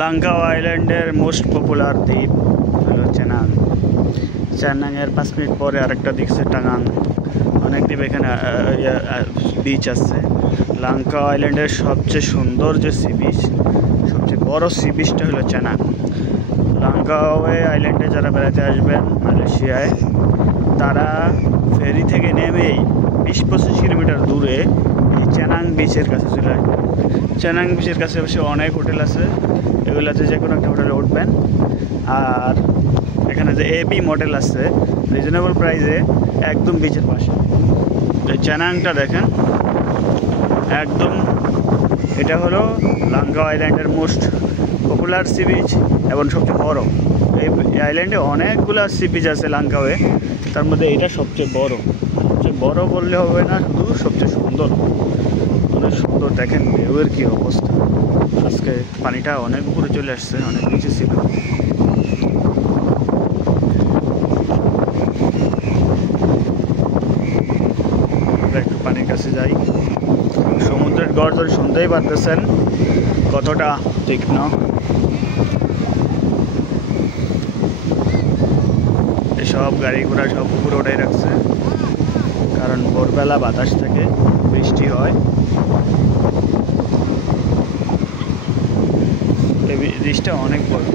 লাঙ্কাও আইল্যান্ডের most popular দ্বীপ হলো চেনাং। চেনাংয়ের 5 মিনিট পরে আরেকটা দ্বীপ আছে টাঙ্গাং। অনেক দ্বীপ এখানে বিচ আছে। লাঙ্কাও আইল্যান্ডের সবচেয়ে সুন্দর যে সি বিচ, সবচেয়ে বড় সি বিচটা হলো চেনাং। লাঙ্কাও আইল্যান্ডে যারা বেড়াতে আসবেন মালয়েশিয়ায়, তারা ফেরি থেকে নেমেই 20-25 কিলোমিটার দূরে এই চেনাং বিচের কাছে চলে আসবেন। চেনাং বিচের কাছে বসে অনেক হোটেল আছে, এগুলোতে যে কোনো একটা হোটেলে উঠবেন। আর এখানে যে এবি মডেল আছে রিজনেবল প্রাইসে, একদম বিচের পাশে। এই চেনাংটা দেখেন একদম, এটা হলো লাঙ্কাও আইল্যান্ডের মোস্ট পপুলার সি বিচ এবং সবচেয়ে বড়। এই আইল্যান্ডে অনেকগুলো সি বিচ আছে লাঙ্কাওয়ে, তার মধ্যে এটা সবচেয়ে বড়। সবচেয়ে বড় বললে হবে না, শুধু সবচেয়ে সুন্দর। অনেক সুন্দর, দেখেন ঢেউয়ের কী অবস্থা। আজকে পানিটা অনেক উপরে চলে আসছে, অনেক নিচে ছিল। আমরা একটু পানির কাছে যাই। সমুদ্রের গর্জন শুনতেই পারতেছেন কতটা তীক্ষ্ণ। এসব গাড়ি ঘোড়া সব উপরে ওঠাই রাখছে, কারণ ভোরবেলা বাতাস থাকে, বৃষ্টি হয়। এই ব্রিজটা অনেক বড়।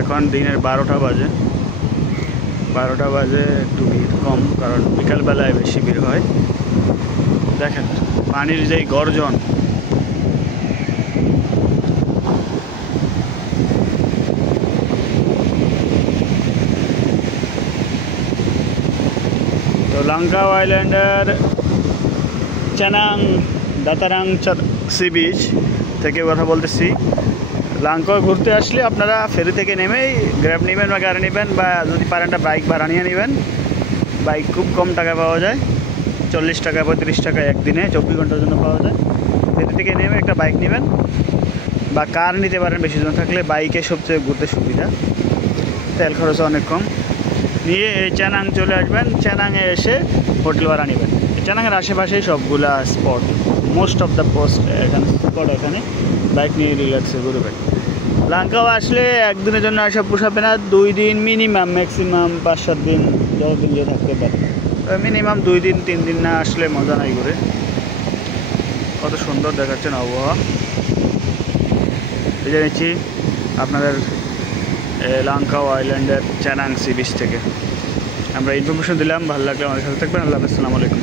এখন দিনের 12টা বাজে। 12টা বাজে, একটু ভিড় কম, কারণ বিকালবেলায় বেশি ভিড় হয়। দেখেন পানির যেই গর্জন, তো লাঙ্কাও আইল্যান্ডের চেনাং দাতারাং সি বিচ থেকে কথা বলতেছি। লাঙ্কাও ঘুরতে আসলে আপনারা ফেরি থেকে নেমেই গ্র্যাব নেবেন বা গাড়ি নেবেন, বা যদি পারেন একটা বাইক ভাড়া নিয়ে নেবেন। বাইক খুব কম টাকা পাওয়া যায়, 40 টাকা 35 টাকা একদিনে 24 ঘন্টার জন্য পাওয়া যায়। ফেরি থেকে নেমে একটা বাইক নেবেন বা কার নিতে পারেন, বেশি জন থাকলে বাইকে সবচেয়ে ঘুরতে সুবিধা, তেল খরচ অনেক কম। নিয়ে এই চেনাং চলে আসবেন। চেনাংয়ে এসে হোটেল ভাড়া নেবেন। চেনাংয়ের আশেপাশেই সবগুলা spot, most of the post এখানে স্পট, এখানে বাইক নিয়ে রিল্যাক্সে ঘুরবেন। লাঙ্কাও আসলে একদিনের জন্য আসা পোষাবে না, 2 দিন মিনিমাম, ম্যাক্সিমাম 5-7 দিন 10 দিন যে থাকতে পারে। মিনিমাম 2 দিন 3 দিন না আসলে মজা নাই ঘুরে। কত সুন্দর দেখাচ্ছেন আবহাওয়া। এই জানিয়েছি আপনাদের লাঙ্কাও আইল্যান্ডের চেনাং সি বিচ থেকে আমরা ইনফরমেশন দিলাম। ভালো লাগলে আমাদের সাথে থাকবেন। আল্লাহ হাফেজ, আসসালামু আলাইকুম।